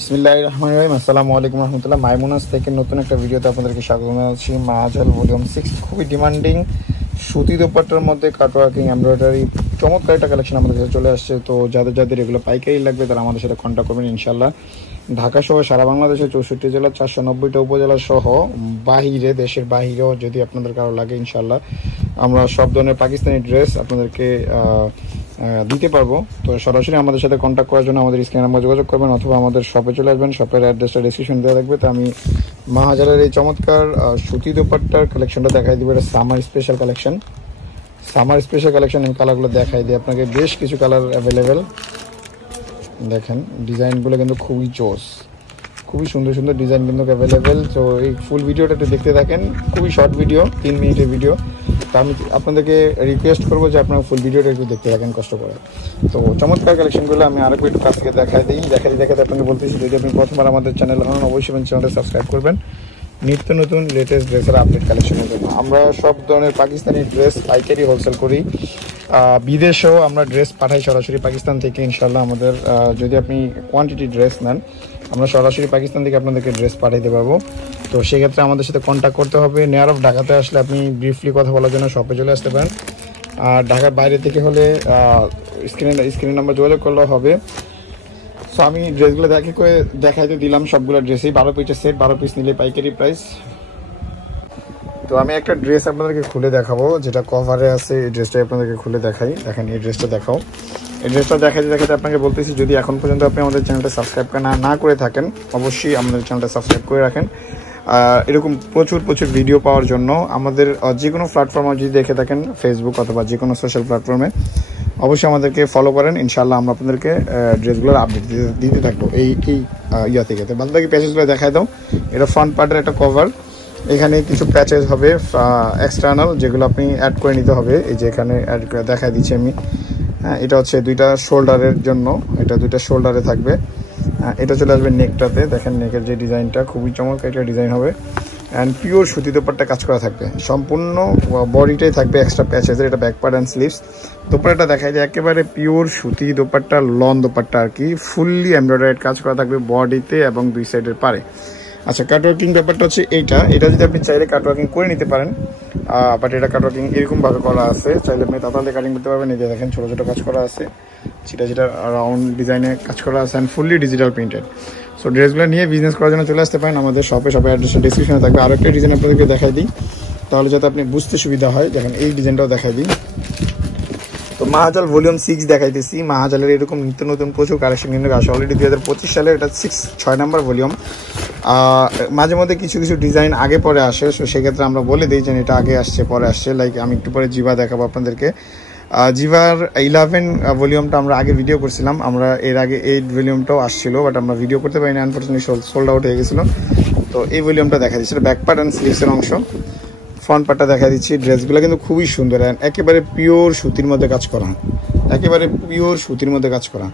বিসমিল্লাহির রহমানির রহিম। আসসালামু আলাইকুম রহমতুল্লাহ। মাইমুনাস থেকে নতুন একটা ভিডিওতে আপনাদেরকে স্বাগত জানাচ্ছি। মাহাজাল ভলিউম 6 খুবই ডিমান্ডিং সুতি দোপাট্টার মধ্যে কাটওয়ার্কিং এমব্রয়ডারি চমৎকার একটা কালেকশন আমাদের কাছে চলে আসছে। তো যাদের এগুলো পাইকারি লাগবে তারা আমাদের সাথে কন্ট্যাক্ট করবেন ইনশাল্লাহ। ঢাকা সহ সারা বাংলাদেশের 64 জেলা 490টা উপজেলা সহ বাহিরে দেশের বাহিরেও যদি আপনাদের কারো লাগে ইনশাল্লাহ আমরা সব ধরনের পাকিস্তানি ড্রেস আপনাদেরকে দিতে পারবো। তো সরাসরি আমাদের সাথে কন্ট্যাক্ট করার জন্য আমাদের স্ক্রিনে নাম্বার যোগাযোগ করবেন অথবা আমাদের শপে চলে আসবেন। শপের অ্যাড্রেসটা ডিসক্রিপশন দেওয়া থাকবে। তো আমি মাহাজারের এই চমৎকার সুতি দোপাট্টার কালেকশনটা দেখাই দিব। এটা সামার স্পেশাল কালেকশন। আমি কালারগুলো দেখাই দিই আপনাকে। বেশ কিছু কালার অ্যাভেলেবেল। দেখেন ডিজাইনগুলো কিন্তু খুবই জোস, খুবই সুন্দর সুন্দর ডিজাইন কিন্তু অ্যাভেলেবেল। তো এই ফুল ভিডিওটা একটু দেখতে থাকেন। খুবই শর্ট ভিডিও, 3 মিনিটের ভিডিও। তো আমি আপনাদেরকে রিকোয়েস্ট করবো যে আপনারা ফুল ভিডিওটা একটু দেখতে থাকেন কষ্ট করে। তো চমৎকার কালেকশনগুলো আমি আরেকটু একটু কাছ থেকে দেখাতে আপনাকে বলতেছি, যদি আপনি প্রথমবার আমাদের চ্যানেল হন অবশ্যই চ্যানেলটা সাবস্ক্রাইব করবেন নিত্য নতুন লেটেস্ট ড্রেসের আপডেট কালেকশনের জন্য। আমরা সব ধরনের পাকিস্তানি ড্রেস পাইকারি হোলসেল করি। বিদেশেও আমরা ড্রেস পাঠাই সরাসরি পাকিস্তান থেকে ইনশাল্লাহ। আমাদের যদি আপনি কোয়ান্টিটি ড্রেস নেন আমরা সরাসরি পাকিস্তান থেকে আপনাদেরকে ড্রেস পাঠাইতে পারবো। তো সেক্ষেত্রে আমাদের সাথে কন্ট্যাক্ট করতে হবে। নিয়ার অফ ঢাকাতে আসলে আপনি ব্রিফলি কথা বলার জন্য শপে চলে আসতে পারেন। আর ঢাকার বাইরে থেকে হলে স্ক্রিনে নাম্বার যোগাযোগ করলেও হবে। সো আমি ড্রেসগুলো দেখাইতে দিলাম সবগুলো ড্রেসই 12 পিসের সেট, 12 পিস নিলে পাইকারি প্রাইস। তো আমি একটা ড্রেস আপনাদেরকে খুলে দেখাবো যেটা কভারে আছে। এই ড্রেসটাই আপনাদেরকে খুলে দেখাই। দেখেন এই ড্রেসটা দেখাও। এই ড্রেসটা দেখাতে আপনাকে বলতেছি, যদি এখন পর্যন্ত আপনি আমাদের চ্যানেলটা সাবস্ক্রাইব না করে থাকেন অবশ্যই আমাদের চ্যানেলটা সাবস্ক্রাইব করে রাখেন। এরকম প্রচুর ভিডিও পাওয়ার জন্য আমাদের যে কোনো প্ল্যাটফর্মে যদি দেখে থাকেন ফেসবুক অথবা যে কোনো সোশ্যাল প্ল্যাটফর্মে অবশ্যই আমাদেরকে ফলো করেন। ইনশাল্লাহ আমরা আপনাদেরকে ড্রেসগুলোর আপডেট দিতে থাকবো এই ইয়া থেকে। তো বাকি প্যাচেসগুলো দেখাই দাও। এটা ফ্রন্ট পার্টের একটা কভার। এখানে কিছু প্যাচেস হবে এক্সটার্নাল যেগুলো আপনি অ্যাড করে নিতে হবে। এই যে এখানে অ্যাড করে দেখাই দিচ্ছি আমি। হ্যাঁ, এটা হচ্ছে দুইটা শোল্ডারের জন্য, এটা দুইটা শোল্ডারে থাকবে। এটা চলে আসবে নেকটাতে। দেখেন নেকের যে ডিজাইনটা খুবই চমৎকার একটা ডিজাইন হবে। অ্যান্ড পিওর সুতি দোপাট্টা কাজ করা থাকবে। সম্পূর্ণ বডিটাই থাকবে এক্সট্রা প্যাচেসের। এটা ব্যাক পার্ট অ্যান্ড স্লিভস। দোপাট্টাটা দেখাই যায় একেবারে পিওর সুতি দোপাট্টা, লন দোপাট্টা আর কি। ফুললি এমব্রয়ডারি কাজ করা থাকবে বডিতে এবং দুই সাইডের পারে। আচ্ছা, কাটওয়ার্কিং ব্যাপারটা হচ্ছে এটা যদি আপনি চাইলে কাটওয়ার্কিং করে নিতে পারেন। বাট এটা কাটওয়ার্কিং এরকমভাবে করা আছে। চাইলে আপনি তাতালে কাটিং করতে পারবেন। এই যে দেখেন ছোটো ছোটো কাজ করা আছে, চিটা রাউন্ড ডিজাইনে কাজ করা আছে and fully digital printed. So ড্রেসগুলো নিয়ে বিজনেস করার জন্য চলে আসতে পারেন আমাদের শপে অ্যাড্রেসটা ডিসক্রিপশনে থাকবে। আরও একটা ডিজাইন আপনাদেরকে দেখাই দিই তাহলে যাতে আপনি বুঝতে সুবিধা হয়। দেখেন এই ডিজাইনটাও দেখাই দিই। তো মাহাজাল ভলিউম 6 দেখাইতেছি। মাহাজালের এরকম নিত্য নতুন প্রচুর কালেকশন কিন্তু আসে। অলরেডি 2025 সালে এটা 6 নাম্বার ভলিউম। মাঝে মধ্যে কিছু ডিজাইন আগে পরে আসে। সো সেক্ষেত্রে আমরা বলে দিই যে এটা আগে আসছে পরে আসছে। লাইক আমি একটু পরে জিভা দেখাবো আপনাদেরকে। জিভার 11 ভলিউমটা আমরা আগে ভিডিও করছিলাম। আমরা এর আগে 8 ভলিউমটাও আসছিল, বাট আমরা ভিডিও করতে পারিনি, আনফর্চুনেটলি সোল্ড আউট হয়ে গেছিলো। তো এই ভলিউমটা দেখা দিচ্ছিল ব্যাক পার্ট অ্যান্ড স্লিভসের অংশ। ফ্রন্ট পার্টটা দেখা দিচ্ছি। ড্রেসগুলো কিন্তু খুবই সুন্দর, একেবারে পিওর সুতির মধ্যে কাজ করা,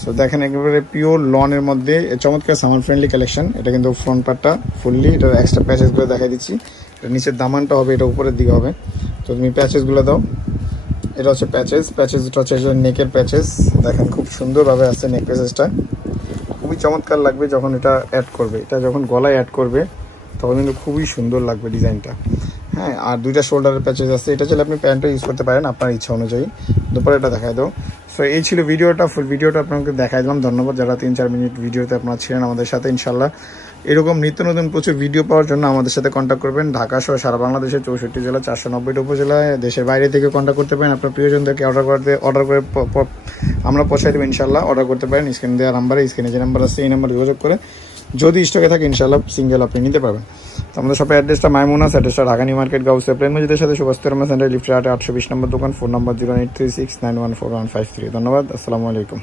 সো দেখেন একেবারে পিওর লনের মধ্যে চমৎকার সামার ফ্রেন্ডলি কালেকশন। এটা কিন্তু ফ্রন্ট পার্টটা ফুললি, এটা এক্সট্রা প্যাচেসগুলো দেখা দিচ্ছি। এটা নিচের দামানটা হবে, এটা উপরের দিকে হবে। তো তুমি প্যাচেসগুলো দাও। এটা হচ্ছে প্যাচেসটা হচ্ছে নেকের প্যাচেস। দেখেন খুব সুন্দরভাবে আসছে নেক প্যাচেসটা। খুবই চমৎকার লাগবে যখন এটা অ্যাড করবে। এটা যখন গলায় অ্যাড করবে তখন কিন্তু খুবই সুন্দর লাগবে ডিজাইনটা। হ্যাঁ, আর দুইটা শোল্ডারের প্যাচেস আছে। এটা চাইলে আপনি প্যান্টও ইউজ করতে পারেন আপনার ইচ্ছা অনুযায়ী। দুপুরে এটা দেখাই দাও। সো এই ছিল ভিডিওটা। ফুল ভিডিওটা আপনাকে দেখাই দিলাম। ধন্যবাদ যারা 3-4 মিনিট ভিডিওতে আপনারা ছিলেন আমাদের সাথে। ইনশাল্লাহ এরকম নিত্য নতুন প্রচুর ভিডিও পাওয়ার জন্য আমাদের সাথে কন্ট্যাক্ট করবেন। ঢাকা সহ সারা বাংলাদেশের 64 জেলা 490টা উপজেলায় দেশের বাইরে থেকে কন্ট্যাক্ট করতে পারেন। আপনার প্রিয়জনদেরকে অর্ডার করে আমরা পৌঁছাই দেবো ইনশাল্লাহ। অর্ডার করতে পারেন স্ক্রিনে দেওয়া নাম্বারে। স্ক্রিনে যে নাম্বার আছে এই নাম্বারে যোগাযোগ করে যদি স্টকে থাকে ইনশাল্লাহ সিঙ্গেল আপনি নিতে পারবেন। তো আমাদের শপের অ্যাড্রেসটা মাইমুনাস, অ্যাড্রেসটা ঢাকা নিউ মার্কেট গাউসিয়া প্লেন মসজিদের সাথে সুভাষ সেন্টার লিফটের 820 নম্বর দোকান। Phone number 0836914153। ধন্যবাদ। আসসালামু আলাইকুম।